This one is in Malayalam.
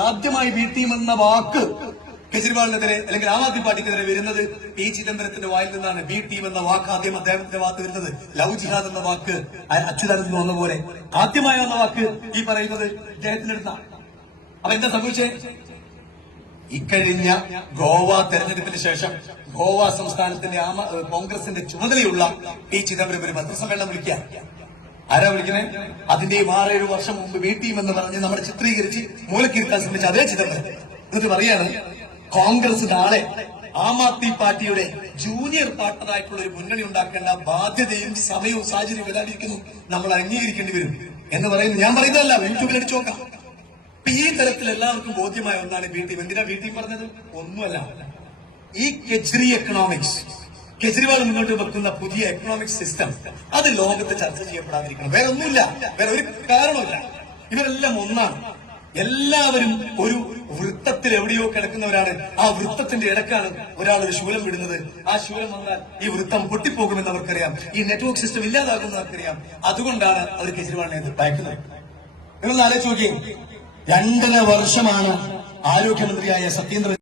ആദ്യമായി ബി ടീം എന്ന വാക്ക് കെജ്രിവാളിനെതിരെ അല്ലെങ്കിൽ ആം ആദ്മി പാർട്ടിക്കെതിരെ വരുന്നത് പി ചിദംബരത്തിന്റെ വായിൽ നിന്നാണ് ബി ടീം എന്ന വാക്ക് ആദ്യം അദ്ദേഹത്തിന്റെ വാക്ക് വരുന്നത്. ലവ് ജിഹാദ് എന്ന വാക്ക് അച്യുതാനന്ദൻ വന്ന പോലെ ആദ്യമായി വന്ന വാക്ക് ഈ പറയുന്നത് ഇദ്ദേഹത്തിനെടുത്താണ് അപ്പൊ എന്താ സംഭവിച്ചേ? ഇക്കഴിഞ്ഞ ഗോവ തെരഞ്ഞെടുപ്പിന് ശേഷം ഗോവ സംസ്ഥാനത്തിന്റെ കോൺഗ്രസിന്റെ ചുമതലയുള്ള പി ചിദംബരം ഒരു പത്രസമ്മേളനം വിളിക്കുക ആരാ വിളിക്കണേ? അതിന്റെയും ആറേഴ് വർഷം മുമ്പ് വീട്ടിയും എന്ന് പറഞ്ഞ് നമ്മളെ ചിത്രീകരിച്ച് മൂലക്കിരുത്താൻ ശ്രമിച്ച അതേ ചിദംബരം എന്നിട്ട് പറയാണ് കോൺഗ്രസ് നാളെ ആം ആദ്മി പാർട്ടിയുടെ ജൂനിയർ പാർട്ണറായിട്ടുള്ള ഒരു മുന്നണി ഉണ്ടാക്കേണ്ട ബാധ്യതയും സമയവും സാഹചര്യവും ഏതാണ്ടിരിക്കുന്നു. നമ്മൾ അംഗീകരിക്കേണ്ടി വരും. എന്ന് പറയുന്നു. ഞാൻ പറയുന്നതല്ല യൂട്യൂബിൽ അടിച്ചു നോക്കാം. ഈ തരത്തിൽ എല്ലാവർക്കും ബോധ്യമായ ഒന്നാണ് ബി ടീം എന്തിനാ ബി ടീം പറഞ്ഞത്? ഒന്നുമല്ല. ഈ കെജ്രി എക്കണോമിക്സ് കെജ്രിവാൾ മുന്നോട്ട് വെക്കുന്ന പുതിയ എക്കണോമിക് സിസ്റ്റം അത് ലോകത്ത് ചർച്ച ചെയ്യപ്പെടാതിരിക്കണം. വേറെ ഒന്നുമില്ല. വേറെ ഒരു കാരണമില്ല ഇവരെല്ലാം ഒന്നാണ്. എല്ലാവരും ഒരു വൃത്തത്തിൽ എവിടെയോ കിടക്കുന്നവരാണ്. ആ വൃത്തത്തിന്റെ ഇടക്കാണ് ഒരാൾ ഒരു ശൂലം വിടുന്നത്. ആ ശൂലം വന്നാൽ ഈ വൃത്തം പൊട്ടിപ്പോകുമെന്ന് അവർക്കറിയാം. ഈ നെറ്റ്വർക്ക് സിസ്റ്റം ഇല്ലാതാകുമെന്ന് അവർക്കറിയാം. അതുകൊണ്ടാണ് അവർ കെജ്രിവാളിനെ ഇത് ഭയക്കുന്നത്. നിങ്ങൾ ആലോചിച്ച് നോക്കിയേ. രണ്ടര വർഷമാണ് ആരോഗ്യമന്ത്രിയായ സത്യേന്ദ്ര